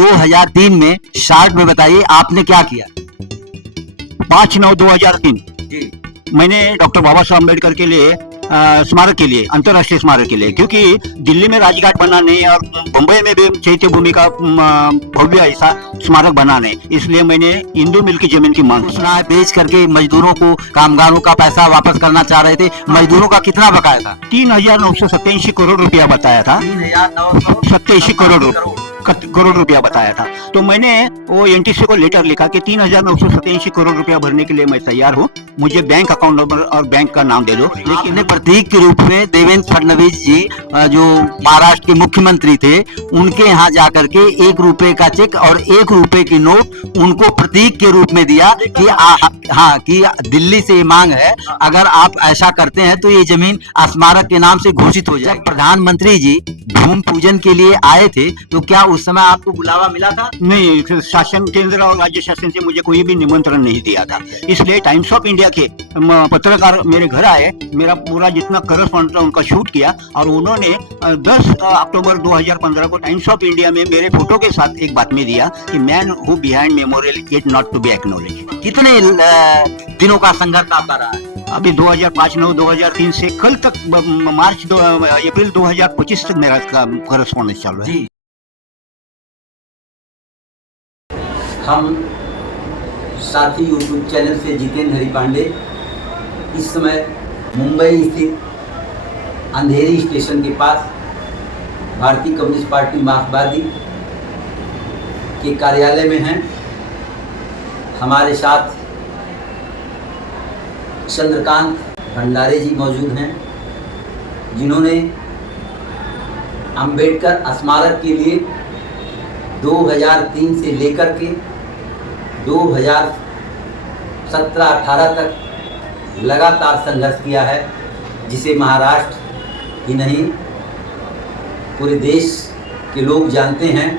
2003 में शॉर्ट में बताइए आपने क्या किया? 5/9/2003 जी मैंने डॉक्टर बाबा साहब अम्बेडकर के लिए स्मारक के लिए, अंतर्राष्ट्रीय स्मारक के लिए, क्योंकि दिल्ली में राजघाट बना नहीं और मुंबई में भी चैत्य भूमि का भव्य ऐसा स्मारक बना नहीं, इसलिए मैंने इंदू मिल की जमीन की मांग की। सुना है बेच करके मजदूरों को, कामगारों का पैसा वापस करना चाह रहे थे। मजदूरों का कितना बकाया था? 3,987 करोड़ रुपया बताया था। 3,987 करोड़ रुपया बताया था। तो मैंने वो एनटीसी को लेटर लिखा कि 3,987 करोड़ रुपया भरने के लिए मैं तैयार हूँ, मुझे बैंक अकाउंट नंबर और बैंक का नाम दे दो। लेकिन प्रतीक के रूप में देवेंद्र फडणवीस जी जो महाराष्ट्र के मुख्यमंत्री थे, उनके यहाँ जाकर के 1 रुपए का चेक और 1 रुपए की नोट उनको प्रतीक के रूप में दिया कि हाँ कि दिल्ली से ये मांग है, अगर आप ऐसा करते हैं तो ये जमीन स्मारक के नाम से घोषित हो जाए। प्रधानमंत्री जी भूमि पूजन के लिए आए थे तो क्या उस समय आपको बुलावा मिला था? नहीं, शासन केंद्र और राज्य शासन से मुझे कोई भी निमंत्रण नहीं दिया था। इसलिए टाइम्स ऑफ इंडिया के पत्रकार मेरे घर आए, मेरा पूरा जितना करस्पॉन्डेंट था उनका शूट किया और उन्होंने 10 अक्टूबर 2015 को टाइम्स ऑफ इंडिया में मेरे फोटो के साथ एक बातमी दिया कि man who behind memorial gate not to be acknowledge. कितने दिनों का संघर्ष आपका रहा है? अभी 2005-9-2003 से कल तक अप्रैल 2025 तक मेरा करस्पॉन्डेंस चालू है। हम साथी यूट्यूब चैनल से जितेंद्र हरिपांडे इस समय मुंबई स्थित अंधेरी स्टेशन के पास भारतीय कम्युनिस्ट पार्टी मार्क्सवादी के कार्यालय में हैं। हमारे साथ चंद्रकांत भंडारे जी मौजूद हैं, जिन्होंने अंबेडकर स्मारक के लिए 2003 से लेकर के 2017-18 तक लगातार संघर्ष किया है, जिसे महाराष्ट्र ही नहीं पूरे देश के लोग जानते हैं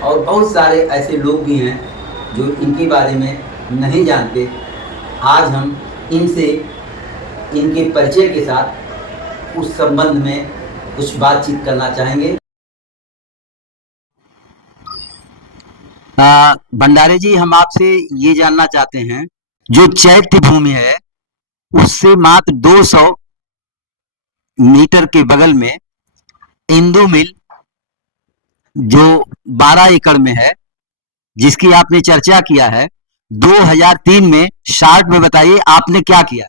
और बहुत सारे ऐसे लोग भी हैं जो इनके बारे में नहीं जानते। आज हम इनसे इनके परिचय के साथ उस संबंध में कुछ बातचीत करना चाहेंगे। भंडारे जी, हम आपसे ये जानना चाहते हैं, जो चैत्य भूमि है उससे मात्र 200 मीटर के बगल में इंदू मिल जो 12 एकड़ में है, जिसकी आपने चर्चा किया है, 2003 में शॉर्ट में बताइए आपने क्या किया?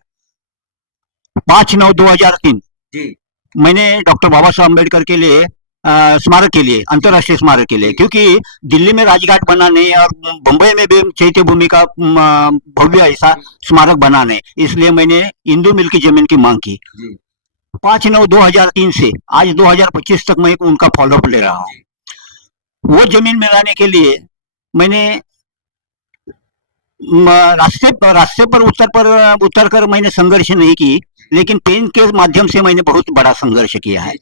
5/9/2003 जी मैंने डॉक्टर बाबा साहब अम्बेडकर के लिए स्मारक के लिए, अंतर्राष्ट्रीय स्मारक के लिए, क्योंकि दिल्ली में राजघाट बना नहीं और मुंबई में भी चैत्य भूमि का भव्य ऐसा स्मारक बना नहीं, इसलिए मैंने इंदू मिल की जमीन की मांग की। 5/9/2003 से आज 2025 तक मैं उनका फॉलोअप ले रहा हूँ। वो जमीन मिलाने के लिए मैंने रास्ते पर उतर कर मैंने संघर्ष नहीं की, लेकिन पेन के माध्यम से मैंने बहुत बड़ा संघर्ष किया है।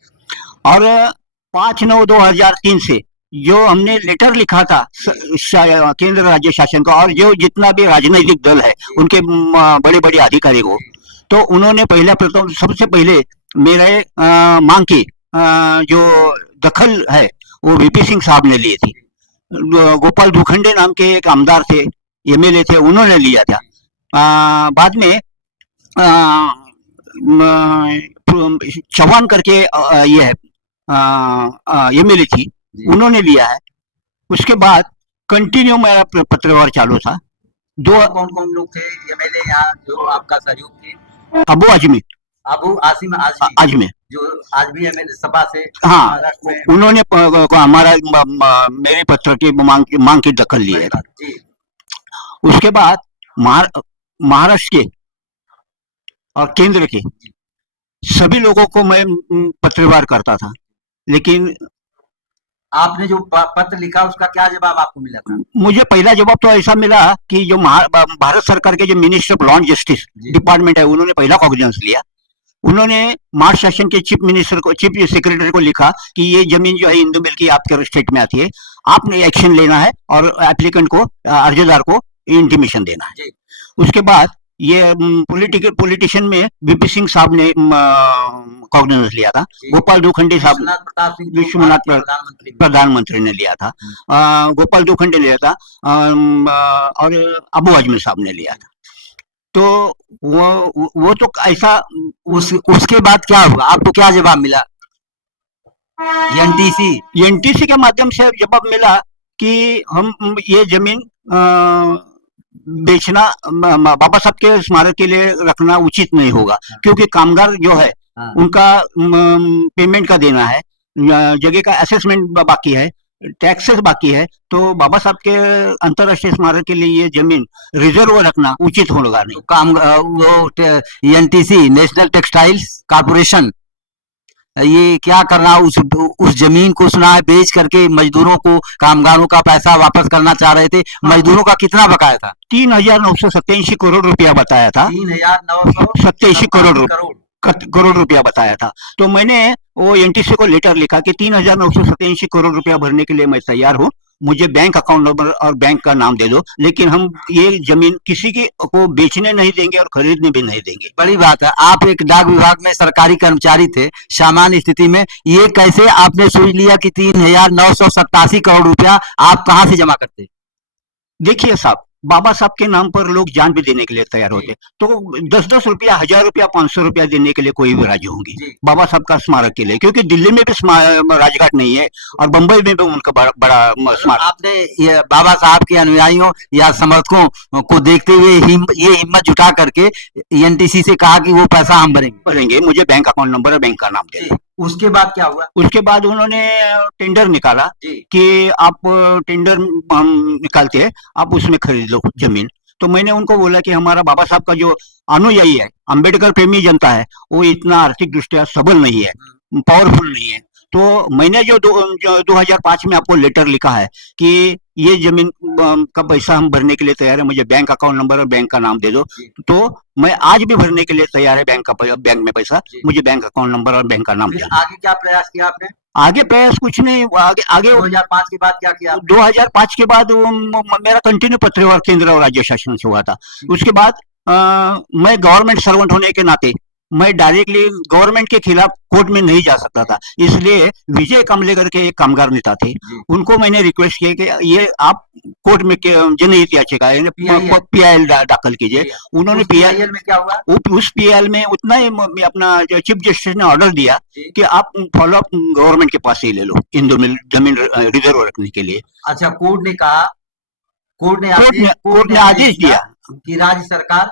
और 5/9/2003 से जो हमने लेटर लिखा था केंद्र राज्य शासन का और जो जितना भी राजनीतिक दल है उनके बड़े बड़े अधिकारी को, तो उन्होंने सबसे पहले मेरे मांग की जो दखल है वो वीपी सिंह साहब ने ली थी। गोपाल भूखंडे नाम के एक आमदार थे, एमएलए थे, उन्होंने लिया था। बाद में चौहान करके ये है एमएलए थी, उन्होंने लिया है। उसके बाद कंटिन्यू मेरा पत्रव्यवहार चालू था। कौन कौन लोग थे एमएलए यहाँ जो आपका सहयोग थे? अबू आसिम आजमी जो आज भी एमएलए सपा से, हाँ, उन्होंने हमारा मेरे पत्र की मांग की दखल ली है। उसके बाद महाराष्ट्र के और केंद्र के सभी लोगों को मैं पत्रव्यवहार करता था, लेकिन आपने जो पत्र लिखा उसका क्या जवाब आपको मिला था? मुझे पहला जवाब तो ऐसा मिला कि जो भारत सरकार के जो minister of law and justice department है, उन्होंने पहला कॉग्निजेंस लिया। उन्होंने महाराष्ट्र शासन के चीफ सेक्रेटरी को लिखा कि ये जमीन जो है इंदू मिल की आपके स्टेट में आती है, आपने एक्शन लेना है और एप्लीकेंट को, अर्जदार को इंटीमेशन देना है। उसके बाद ये पॉलिटिशियन में वीपी सिंह साहब ने कॉग्निजेंस लिया था, गोपाल दोखंडे साहब, विश्वनाथ प्रधानमंत्री ने लिया था, गोपाल दोखंडे लिया था, और अबू आजमी साहब ने लिया था। तो वो तो ऐसा उसके बाद क्या हुआ, आपको क्या जवाब मिला? एनटीसी के माध्यम से जवाब मिला कि हम ये जमीन बेचना बाबा साहब के स्मारक के लिए रखना उचित नहीं होगा, क्योंकि कामगार जो है उनका पेमेंट का देना है, जगह का असेसमेंट बाकी है, टैक्सेस बाकी है, तो बाबा साहब के अंतर्राष्ट्रीय स्मारक के लिए ये जमीन रिजर्व रखना उचित होगा नहीं। वो एनटीसी, नेशनल टेक्सटाइल्स कॉर्पोरेशन, ये क्या करना, उस जमीन को सुना है बेच करके मजदूरों को, कामगारों का पैसा वापस करना चाह रहे थे। मजदूरों का कितना बकाया था? 3,987 करोड़ रुपया बताया था। 3,987 करोड़ रुपया बताया था। तो मैंने वो एनटीसी को लेटर लिखा कि 3,987 करोड़ रुपया भरने के लिए मैं तैयार हूँ, मुझे बैंक अकाउंट नंबर और बैंक का नाम दे दो, लेकिन हम ये जमीन किसी की को बेचने नहीं देंगे और खरीदने भी नहीं देंगे। बड़ी बात है, आप एक डाक विभाग में सरकारी कर्मचारी थे, सामान्य स्थिति में ये कैसे आपने सोच लिया कि 3,987 करोड़ रुपया आप कहां से जमा करते? देखिए साहब, बाबा साहब के नाम पर लोग जान भी देने के लिए तैयार होते, तो 10-10 रुपया, 1,000 रुपया, 500 रुपया देने के लिए कोई भी राजी होंगे बाबा साहब का स्मारक के लिए, क्योंकि दिल्ली में भी राजघाट नहीं है और बंबई में भी उनका बड़ा स्मारक। आपने ये बाबा साहब के अनुयायियों या समर्थकों को देखते हुए ये हिम्मत जुटा करके एनटीसी से कहा कि वो पैसा हम भरेंगे, मुझे बैंक अकाउंट नंबर और बैंक का नाम दे। उसके बाद क्या हुआ? उसके बाद उन्होंने टेंडर निकाला कि आप टेंडर निकालते हैं, आप उसमें खरीद लो जमीन। तो मैंने उनको बोला कि हमारा बाबा साहब का जो अनुयायी है, अंबेडकर प्रेमी जनता है, वो इतना आर्थिक दृष्टिया सबल नहीं है, पावरफुल नहीं है। तो मैंने जो 2005 में आपको लेटर लिखा है कि ये जमीन का पैसा हम भरने के लिए तैयार है, मुझे बैंक अकाउंट नंबर और बैंक का नाम दे दो, तो मैं आज भी भरने के लिए तैयार है बैंक में पैसा, मुझे बैंक अकाउंट नंबर और बैंक का नाम दे दो। आगे क्या प्रयास किया आपने? आगे प्रयास कुछ नहीं, आगे 2005 के बाद क्या किया? 2005 के बाद मेरा कंटिन्यू पत्रव्यवहार केंद्र और राज्य शासन से हुआ था। उसके बाद मैं गवर्नमेंट सर्वेंट होने के नाते मैं डायरेक्टली गवर्नमेंट के खिलाफ कोर्ट में नहीं जा सकता था, इसलिए विजय कामलेकर के एक कामगार नेता थे, उनको मैंने रिक्वेस्ट किया कि ये आप कोर्ट में जनहित याचिका PIL दाखिल कीजिए। उन्होंने PIL में क्या हुआ? उस PIL में उतना ही अपना चीफ जस्टिस ने ऑर्डर दिया कि आप फॉलो अप गवर्नमेंट के पास ही ले लो इंदू मिल जमीन रिजर्व रखने के लिए। अच्छा, कोर्ट ने कहा, कोर्ट ने आदेश दिया कि राज्य सरकार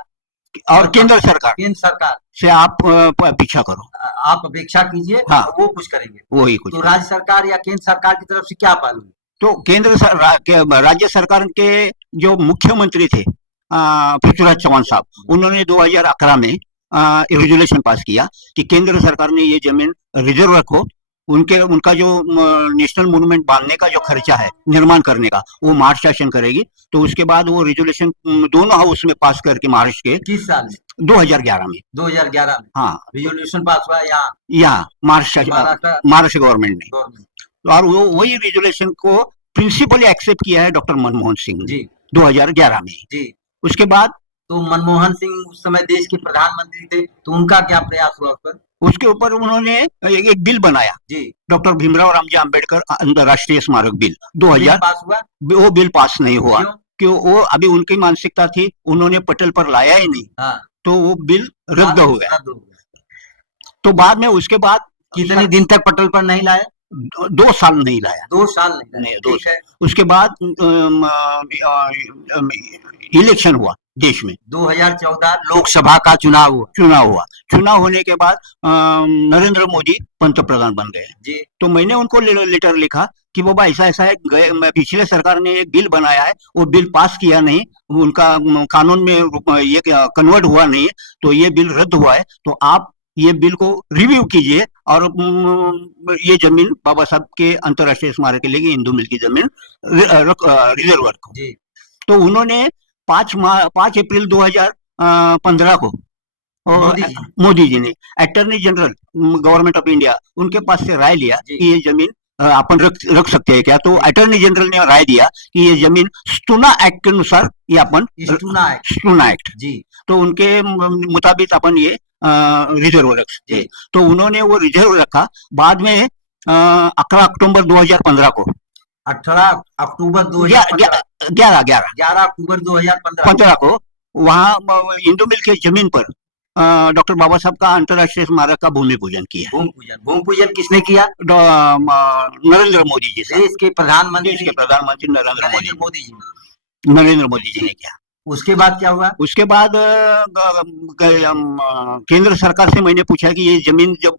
और केंद्र सरकार से आप पीछा करो, आप अपेक्षा कीजिए, हाँ, वो कुछ करेंगे, वही कुछ। तो राज्य सरकार या केंद्र सरकार की तरफ से क्या पहलू? तो राज्य सरकार के जो मुख्यमंत्री थे पृथ्वीराज चौहान साहब, उन्होंने 2011 में रेजुलेशन पास किया कि केंद्र सरकार ने ये जमीन रिजर्व रखो, उनका जो नेशनल मोन्यूमेंट बांधने का जो खर्चा है, निर्माण करने का, वो महाराष्ट्र शासन करेगी। तो उसके बाद वो रेजुलेशन दोनों हाउस में पास करके महाराष्ट्र के किस साल में? 2011 में। 2011 में हाँ, रेजुलेशन पास हुआ यहाँ महाराष्ट्र गवर्नमेंट ने, और वो वही रेजुलेशन को प्रिंसिपली एक्सेप्ट किया है डॉक्टर मनमोहन सिंह जी 2011 में जी। उसके बाद तो मनमोहन सिंह उस समय देश के प्रधानमंत्री थे, तो उनका क्या प्रयास हुआ उस पर? उसके ऊपर उन्होंने एक बिल बनाया जी, डॉक्टर भीमराव रामजी अंबेडकर अंतर्राष्ट्रीय स्मारक बिल 2000 पास हुआ। वो बिल पास नहीं हुआ, क्यों? वो अभी उनकी मानसिकता थी, उन्होंने पटल पर लाया ही नहीं, हाँ। तो वो बिल रद्द हो गया। तो बाद में उसके बाद कितने दिन तक पटल पर नहीं लाया? 2 साल नहीं लाया। 2 साल नहीं, 2 साल। उसके बाद इलेक्शन हुआ देश में, 2014 लोकसभा का चुनाव हुआ। चुनाव होने के बाद नरेंद्र मोदी पंतप्रधान बन गए जी। तो मैंने उनको लेटर लिखा कि बाबा ऐसा ऐसा है, पिछले सरकार ने एक बिल बनाया है, वो बिल पास किया नहीं, उनका कानून में ये कन्वर्ट हुआ नहीं, तो ये बिल रद्द हुआ है, तो आप ये बिल को रिव्यू कीजिए और ये जमीन बाबा साहब के अंतर्राष्ट्रीय स्मारक के लिए इंदू मिल की जमीन रिजर्व रखो। तो उन्होंने 5 अप्रैल 2015 को मोदी जी ने attorney general government of India उनके पास से राय लिया कि ये जमीन अपन रख सकते हैं क्या? तो अटॉर्नी जनरल ने राय दिया कि ये जमीन स्टूना एक्ट के अनुसार ये अपन स्टूना एक्ट जी तो उनके मुताबिक अपन ये रिजर्व रख सकते हैं। तो उन्होंने वो रिजर्व रखा। बाद में 11 अक्टूबर 2015 को 18 अक्टूबर 2015 11 अक्टूबर 2015 को वहाँ इंदू मिल के जमीन पर डॉक्टर बाबा साहब का अंतर्राष्ट्रीय स्मारक का भूमि पूजन किया। भूमि पूजन किसने किया? नरेंद्र मोदी जी, देश के प्रधानमंत्री नरेंद्र मोदी जी ने किया। उसके बाद क्या हुआ? उसके बाद केंद्र सरकार से मैंने पूछा कि ये जमीन जब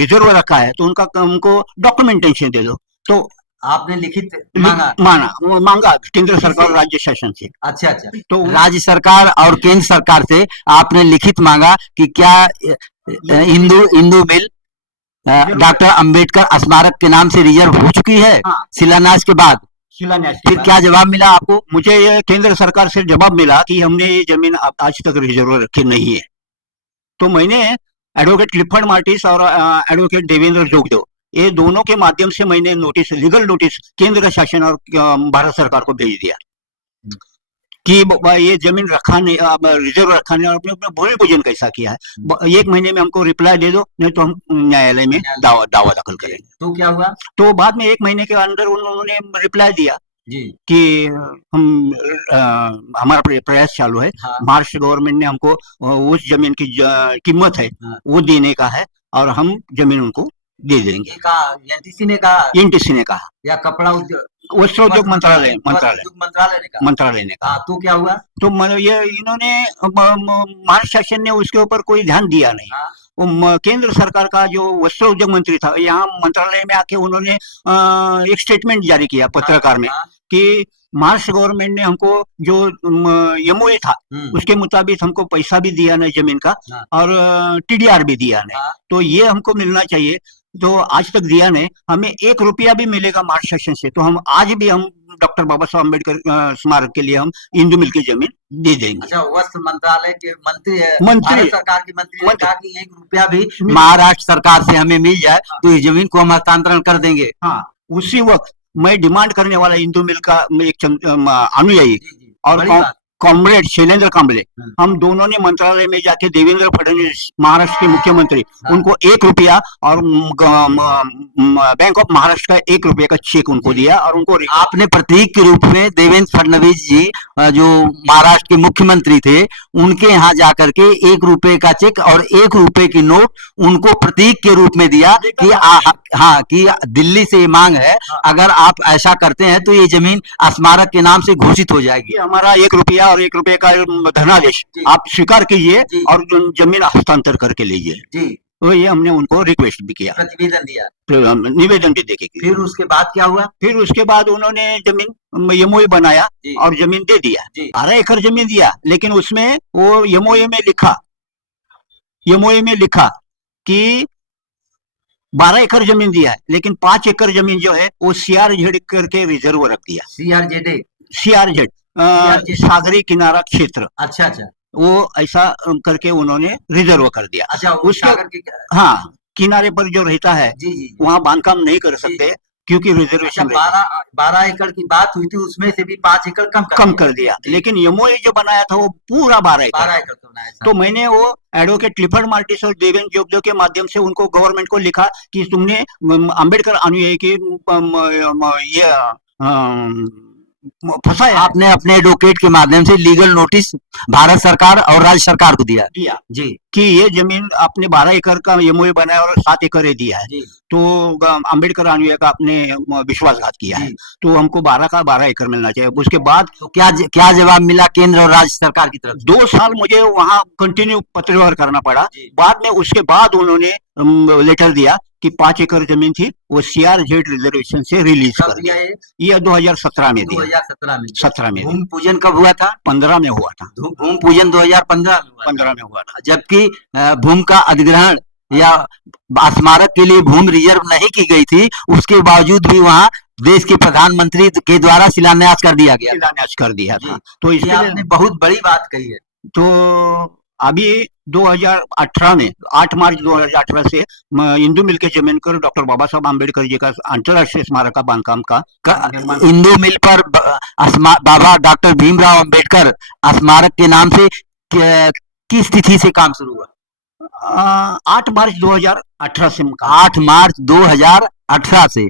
रिजर्व रखा है तो उनका हमको डॉक्यूमेंटेशन दे दो। तो आपने लिखित मांगा केंद्र सरकार और राज्य शासन से। अच्छा। तो राज्य सरकार और केंद्र सरकार से आपने लिखित मांगा कि क्या इंदू मिल डॉक्टर अंबेडकर स्मारक के नाम से रिजर्व हो चुकी है? हाँ। शिलान्यास के बाद फिर क्या जवाब मिला आपको? मुझे ये केंद्र सरकार से जवाब मिला कि हमने ये जमीन आज तक रिजर्व रखी नहीं है। तो मैंने एडवोकेट क्लिफर्ड मार्टिस और एडवोकेट देवेंद्र जोगदेव ये दोनों के माध्यम से मैंने लीगल नोटिस केंद्र शासन और भारत सरकार को भेज दिया कि ये जमीन रखा नहीं, रिजर्व रखा नहीं और अपने भूमि पूजन कैसा किया है। 1 महीने में हमको रिप्लाई दे दो, नहीं तो हम न्यायालय में दावा दाखिल करेंगे। तो क्या हुआ? तो बाद में 1 महीने के अंदर उन्होंने रिप्लाई दिया जी कि हम हमारा प्रयास चालू है। हाँ। महाराष्ट्र गवर्नमेंट ने हमको उस जमीन की कीमत है वो देने का है और हम जमीन उनको दे देंगे। एनटीसी ने कहा या कपड़ा उद्योग वस्त्र उद्योग मंत्रालय ने कहा। तो क्या हुआ? तो ये इन्होंने महाराष्ट्र शासन ने उसके ऊपर कोई ध्यान दिया नहीं। वो केंद्र सरकार का जो वस्त्र उद्योग मंत्री था यहाँ मंत्रालय में आके उन्होंने एक स्टेटमेंट जारी किया पत्रकार में कि महाराष्ट्र गवर्नमेंट ने हमको जो एमओए था उसके मुताबिक हमको पैसा भी दिया नहीं जमीन का और टीडीआर भी दिया नहीं, तो ये हमको मिलना चाहिए। तो आज तक दिया नहीं, हमें 1 रुपया भी मिलेगा महाराष्ट्र शासन से तो हम आज भी हम डॉक्टर बाबा साहब अम्बेडकर स्मारक के लिए हम इंदू मिल की जमीन दे देंगे। अच्छा, वस्त्र मंत्रालय के मंत्री सरकार के मंत्री ने कहा कि 1 रुपया भी महाराष्ट्र सरकार से हमें मिल जाए तो इस जमीन को हम हस्तांतरण कर देंगे। हाँ, उसी वक्त मैं डिमांड करने वाला इंदू मिल का एक अनुयायी और कॉमरेड शैलेंद्र कांबले, हम दोनों ने मंत्रालय में जाके देवेंद्र फडणवीस महाराष्ट्र के मुख्यमंत्री उनको 1 रुपया और बैंक ऑफ महाराष्ट्र का 1 रुपये का चेक उनको दिया और उनको आपने प्रतीक के रूप में देवेंद्र फडणवीस जी जो महाराष्ट्र के मुख्यमंत्री थे उनके यहाँ जाकर के 1 रुपये का चेक और 1 रुपये की नोट उनको प्रतीक के रूप में दिया कि हाँ कि दिल्ली से ये मांग है, अगर आप ऐसा करते हैं तो ये जमीन स्मारक के नाम से घोषित हो जाएगी। हमारा 1 रुपया और 1 रुपये का धनादेश आप स्वीकार कीजिए और जमीन हस्तांतर करके लीजिए। तो ये हमने उनको रिक्वेस्ट भी किया, निवेदन भी देके। फिर उसके बाद क्या हुआ? फिर उसके बाद उन्होंने जमीन एमओए बनाया और जमीन दे दिया। 12 एकड़ जमीन दिया, लेकिन उसमें वो एमओए में लिखा कि 12 एकड़ जमीन दिया है, लेकिन 5 एकड़ जमीन जो है वो सीआरजेड करके रिजर्व रख दिया। सीआरजेड सागरी किनारा क्षेत्र। अच्छा, वो ऐसा करके उन्होंने रिजर्व कर दिया। अच्छा, उसके हाँ किनारे पर जो रहता है वहाँ बांधकाम नहीं कर सकते क्योंकि रिजर्वेशन। 12 एकड़ की बात हुई थी, उसमें से भी 5 एकड़ कम कर दिया, लेकिन एमओए जो बनाया था वो पूरा 12 एकड़ बनाया। तो मैंने वो एडवोकेट क्लिफर्ड मार्टिस और देवेंद्र जोगदेव के माध्यम से उनको गवर्नमेंट को लिखा कि तुमने अंबेडकर अनुयायी के फंसाया। आपने अपने एडवोकेट के माध्यम से लीगल नोटिस भारत सरकार और राज्य सरकार को दिया जी कि ये जमीन आपने 12 एकड़ का एमओए बनाया और 7 एकड़ दिया है, तो अंबेडकर अनुयायी का आपने विश्वासघात किया है, तो हमको 12 का 12 एकड़ मिलना चाहिए। उसके बाद तो क्या जवाब मिला केंद्र और राज्य सरकार की तरफ? 2 साल मुझे वहाँ कंटिन्यू पत्रव्यवहार करना पड़ा। बाद में उसके बाद उन्होंने लेटर दिया कि 5 एकड़ जमीन थी वो सीआरजेड रिजर्वेशन से रिलीज कर दिया। ये 2017 में दिया। 2017 में। भूमि पूजन कब हुआ था? 15 में हुआ था। भूमि पूजन 2015 में हुआ था। जबकि भूमि का अधिग्रहण या स्मारक के लिए भूमि रिजर्व नहीं की गई थी, उसके बावजूद भी वहाँ देश के प्रधानमंत्री के द्वारा शिलान्यास कर दिया गया। शिलान्यास कर दिया था। तो इसके आपने बहुत बड़ी बात कही है। तो अभी 2018 में 8 मार्च 2018 से इंदू मिल के जमीन कर डॉक्टर बाबा साहब आम्बेडकर जी का अंतर्राष्ट्रीय स्मारक का बांधकाम का इंदू मिल पर बाबा डॉक्टर भीमराव अंबेडकर स्मारक के नाम से किस तिथि से काम शुरू हुआ? 8 मार्च 2018 से 8 मार्च 2018 से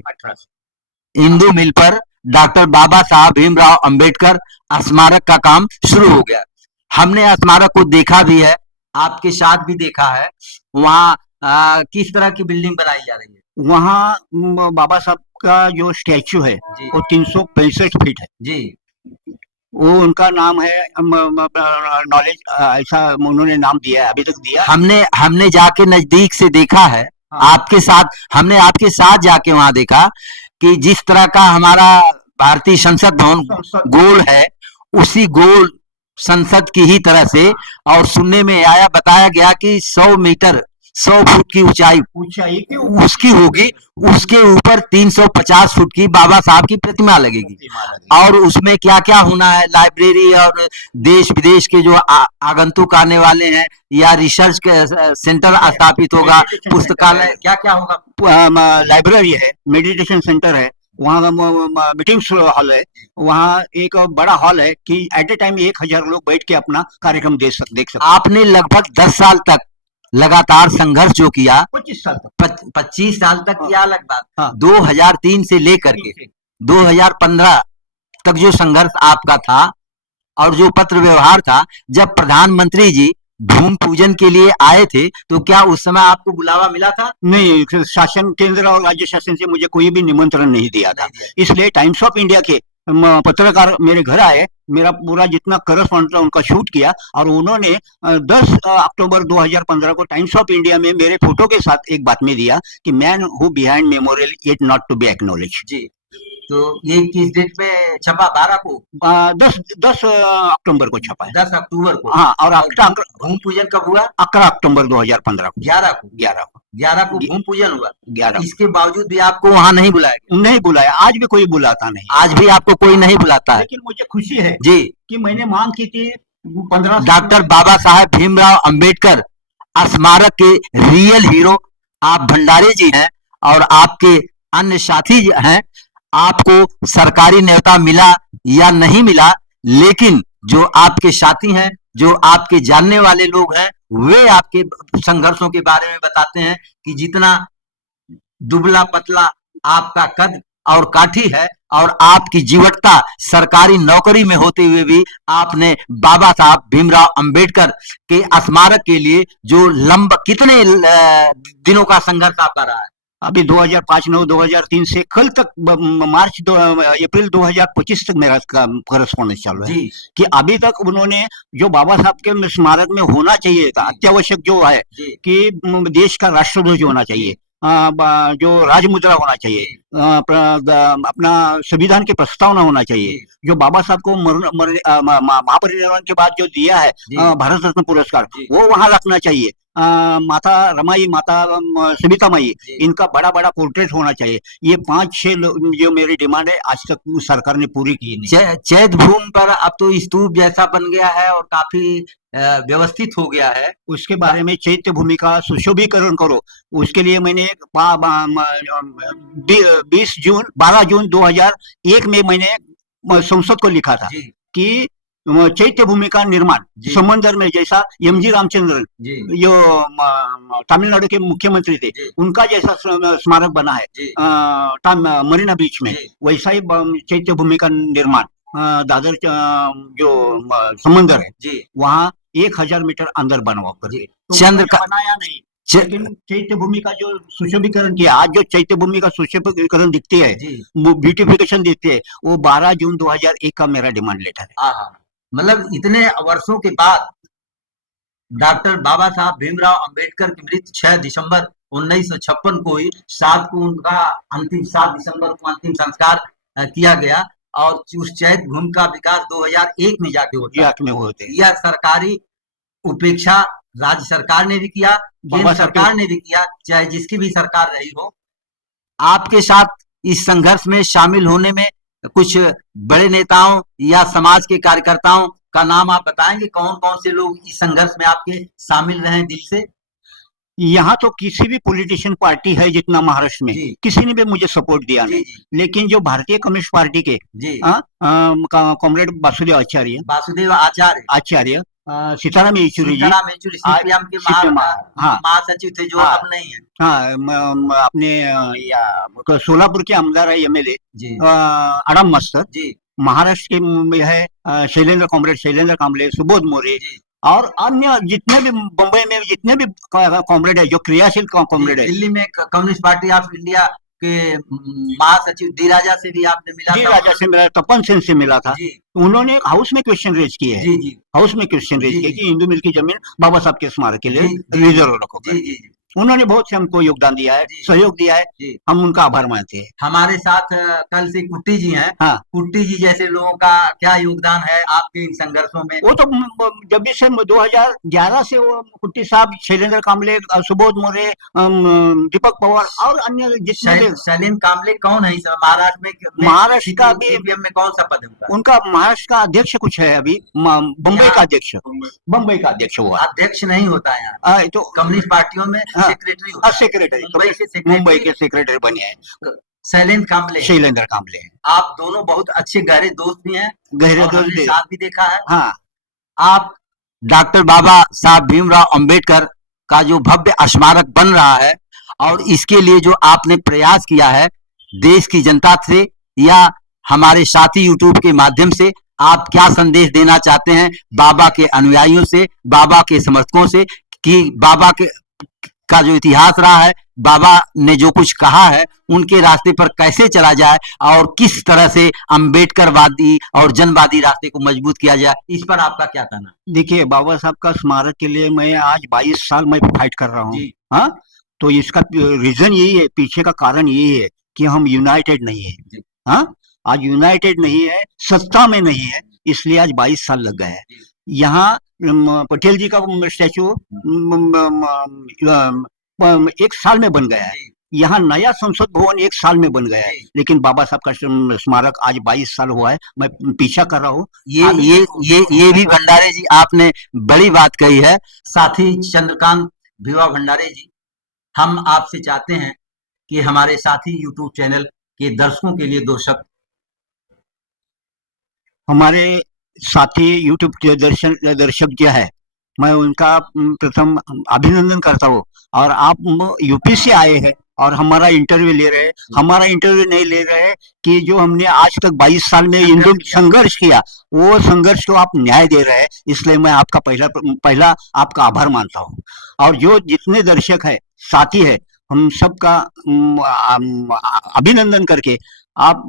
इंदू मिल पर डॉक्टर बाबा साहब भीमराव अंबेडकर स्मारक का काम शुरू हो गया। हमने स्मारक को देखा भी है, आपके साथ भी देखा है। वहाँ किस तरह की बिल्डिंग बनाई जा रही है? वहाँ बाबा साहब का जो स्टैचू है वो 365 फीट है जी। वो उनका नाम है, नॉलेज ऐसा उन्होंने नाम दिया है, अभी तक दिया। हमने जाके नजदीक से देखा है। हाँ। आपके साथ हमने आपके साथ जाके वहां देखा कि जिस तरह का हमारा भारतीय संसद भवन गोल है, उसी गोल संसद की ही तरह से, और सुनने में आया बताया गया कि 100 मीटर 100 फुट की ऊंचाई उसकी होगी, उसके ऊपर 350 फुट की बाबा साहब की प्रतिमा लगेगी। और उसमें क्या क्या होना है, लाइब्रेरी और देश विदेश के जो आगंतुक आने वाले हैं, या रिसर्च सेंटर स्थापित होगा, पुस्तकालय क्या क्या होगा, लाइब्रेरी है, मेडिटेशन सेंटर है, वहाँ मीटिंग हॉल है, वहाँ एक बड़ा हॉल है कि एट ए टाइम 1000 लोग बैठ के अपना कार्यक्रम देख सकते। आपने लगभग 10 साल तक लगातार संघर्ष जो किया, 25 साल तक किया लगभग। हाँ। 2003 से लेकर के 2015 तक जो संघर्ष आपका था और जो पत्र व्यवहार था, जब प्रधानमंत्री जी भूमि पूजन के लिए आए थे तो क्या उस समय आपको बुलावा मिला था? नहीं, शासन केंद्र और राज्य शासन से मुझे कोई भी निमंत्रण नहीं दिया था। इसलिए टाइम्स ऑफ इंडिया के पत्रकार मेरे घर आए, मेरा पूरा जितना करस्पॉन्डेंट था उनका शूट किया, और उन्होंने 10 अक्टूबर 2015 को टाइम्स ऑफ इंडिया में मेरे फोटो के साथ एक बात में दिया कि man who behind memorial it not to be acknowledge. जी, तो ये किस डेट में छपा? 12 को? 10 अक्टूबर को छपा है। 10 अक्टूबर को। हाँ, और भूमि पूजन कब हुआ? 11 अक्टूबर 2015 को। 11 को भूमि पूजन हुआ। 11। इसके बावजूद भी आपको वहाँ नहीं बुलाया? नहीं बुलाया, आज भी कोई बुलाता नहीं। आज भी आपको कोई नहीं बुलाता है। लेकिन मुझे खुशी है जी कि मैंने मांग की थी 15 डॉक्टर बाबा साहेब भीमराव अंबेडकर स्मारक के रियल हीरो आप भंडारी जी हैं, और आपके अन्य साथी हैं। आपको सरकारी न्योता मिला या नहीं मिला, लेकिन जो आपके साथी हैं, जो आपके जानने वाले लोग हैं, वे आपके संघर्षों के बारे में बताते हैं कि जितना दुबला पतला आपका कद और काठी है, और आपकी जीवटता सरकारी नौकरी में होते हुए भी आपने बाबा साहब भीमराव अंबेडकर के स्मारक के लिए जो कितने दिनों का संघर्ष आपका रहा है? अभी 2005-9-2003 से कल तक अप्रैल 2025 तक मेरा करस्पॉन्डेंस चालू है कि अभी तक उन्होंने जो बाबा साहब के स्मारक में होना चाहिए था, अत्यावश्यक जो है कि देश का राष्ट्रध्वज होना चाहिए, जो राजमुद्रा होना चाहिए, अपना संविधान की प्रस्तावना होना चाहिए, जो बाबा साहब को महापरिनिर्वाण के बाद जो दिया है भारत रत्न पुरस्कार, वो वहां रखना चाहिए। माता रमाई, माता सविता माई, इनका बड़ा बड़ा पोर्ट्रेट होना चाहिए। ये 5-6 जो मेरी डिमांड है, आज तक सरकार ने पूरी की नहीं। चैत भूमि पर अब तो स्तूप जैसा बन गया है और काफी व्यवस्थित हो गया है। उसके बारे में चैत्य भूमि का सुशोभीकरण करो, उसके लिए मैंने 12 जून 2001 में मैंने संसद को लिखा था कि चैत्य भूमि का निर्माण समंदर में, जैसा एमजी रामचंद्रन जो तमिलनाडु के मुख्यमंत्री थे, उनका जैसा स्मारक बना है मरीना बीच में, वैसा ही चैत्य भूमि का निर्माण दादर जो समंदर है वहाँ 1000 मीटर अंदर बनवा करके चंद्र का बनाया नहीं, लेकिन चैत्य भूमि का जो सुशोभीकरण किया, आज जो चैत्य भूमि का सुशोभीकरण दिखती है, ब्यूटिफिकेशन दिखती है, वो 12 जून 2001 का मेरा डिमांड लेटर है। मतलब इतने वर्षों के बाद डॉक्टर बाबा साहब भीमराव अंबेडकर की मृत्यु 6 दिसंबर 1956 को हुई। 7 को उनका 7 दिसंबर को अंतिम संस्कार किया गया, और उस चैत्य भूमि का विकास 2001 में जाके होते। यह सरकारी उपेक्षा राज्य सरकार ने भी किया, केंद्र सरकार ने भी किया, चाहे जिसकी भी सरकार रही हो। आपके साथ इस संघर्ष में शामिल होने में कुछ बड़े नेताओं या समाज के कार्यकर्ताओं का नाम आप बताएंगे, कौन कौन से लोग इस संघर्ष में आपके शामिल रहे दिल से? यहाँ तो किसी भी पॉलिटिशियन पार्टी है जितना महाराष्ट्र में, जी किसी ने भी मुझे सपोर्ट दिया जी नहीं। जी लेकिन जो भारतीय कम्युनिस्ट पार्टी के जी कॉमरेड वासुदेव वासुदेव आचार्य, आचार्य, सीताराम येचुरी जी, सीताराम येचुरी सीपीएम के हाँ महासचिव थे, जो हाँ अब नहीं है। हाँ, अपने सोलापुर के आमदार है एमएलए जी अड़म मस्तर। जी महाराष्ट्र के में है कॉमरेड शैलेंद्र कांबले, सुबोध मोरे, जी और अन्य जितने भी मुंबई में जितने भी कॉमरेड है, जो क्रियाशील कॉमरेड है। दिल्ली में कम्युनिस्ट पार्टी ऑफ इंडिया के महासचिव डी राजा से भी आपने मिला जी था? राजा से मिला, तपन सेन से मिला था। जी उन्होंने हाउस में क्वेश्चन रेज किए हैं, जी जी हाउस में क्वेश्चन रेज जी किया जी कि हिंदू मिल की जमीन बाबा साहब के स्मारक के लिए जी रिजर्व रखो जी करके। जी उन्होंने बहुत से हमको योगदान दिया है, जी सहयोग दिया है, जी। हम उनका आभार मानते हैं। हमारे साथ कल से कुट्टी जी हैं। हाँ, कुट्टी जी जैसे लोगों का क्या योगदान है आपके इन संघर्षों में? वो तो जब भी से 2011 से वो कुट्टी साहब, शैलेंद्र कांबले, सुबोध मोरे, दीपक पवार और अन्य जितने भी। शैलेंद्र कांबले कौन है इस महाराष्ट्र में? महाराष्ट्र का भी सीपीएम में कौन सा पद है उनका? उनका महाराष्ट्र का अध्यक्ष कुछ है अभी, बम्बई का अध्यक्ष, बम्बई का अध्यक्ष हुआ। अध्यक्ष नहीं होता है यहाँ, तो कम्युनिस्ट पार्टियों में हाँ, सेक्रेटरी होता है। सेक्रेटरी, मुंबई के सेक्रेटरी बने हैं शैलेंद्र कांबले। शैलेंद्र कांबले। आप दोनों बहुत अच्छे गहरे दोस्त भी हैं, गहरे और हमने दोस्त, साथ भी देखा है। हाँ। आप डॉक्टर बाबा साहब भीमराव अंबेडकर का जो भव्य स्मारक बन रहा है, और इसके लिए जो आपने प्रयास किया है देश की जनता से या हमारे साथी यूट्यूब के माध्यम से, आप क्या संदेश देना चाहते हैं बाबा के अनुयायियों से, बाबा के समर्थकों से, कि बाबा के का जो इतिहास रहा है, बाबा ने जो कुछ कहा है, उनके रास्ते पर कैसे चला जाए और किस तरह से अंबेडकरवादी और जनवादी रास्ते को मजबूत किया जाए, इस पर आपका क्या कहना? देखिए, बाबा साहब का स्मारक के लिए मैं आज 22 साल मैं फाइट कर रहा हूँ। हाँ, तो इसका रीजन यही है, पीछे का कारण यही है कि हम यूनाइटेड नहीं है। हाँ, आज यूनाइटेड नहीं है, सत्ता में नहीं है, इसलिए आज 22 साल लग गए हैं। यहाँ पटेल जी का स्टैचू 1 साल में बन गया है, यहाँ नया संसद भवन 1 साल में बन गया है, लेकिन बाबा साहब का स्मारक आज 22 साल हुआ है, मैं पीछा कर रहा हूँ। ये भी भंडारे जी आपने बड़ी बात कही है। साथी चंद्रकांत भिवा भंडारे जी, हम आपसे चाहते हैं कि हमारे साथी यूट्यूब चैनल के दर्शकों के लिए 2 शब्द। हमारे साथी यूट्यूब के दर्शक जो है, मैं उनका प्रथम अभिनंदन करता हूँ। और आप यूपी से आए हैं और हमारा इंटरव्यू ले रहे हैं। हमारा इंटरव्यू नहीं ले रहे हैं कि जो हमने आज तक 22 साल में हिंदू संघर्ष किया, वो संघर्ष को आप न्याय दे रहे हैं, इसलिए मैं आपका पहला आपका आभार मानता हूँ। और जो जितने दर्शक है, साथी है, हम सबका अभिनंदन करके आप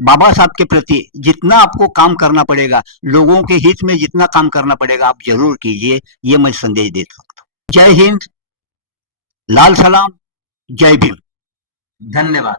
बाबा साहब के प्रति जितना आपको काम करना पड़ेगा, लोगों के हित में जितना काम करना पड़ेगा, आप जरूर कीजिए, ये मैं संदेश दे सकता हूँ। जय हिंद, लाल सलाम, जय भीम, धन्यवाद।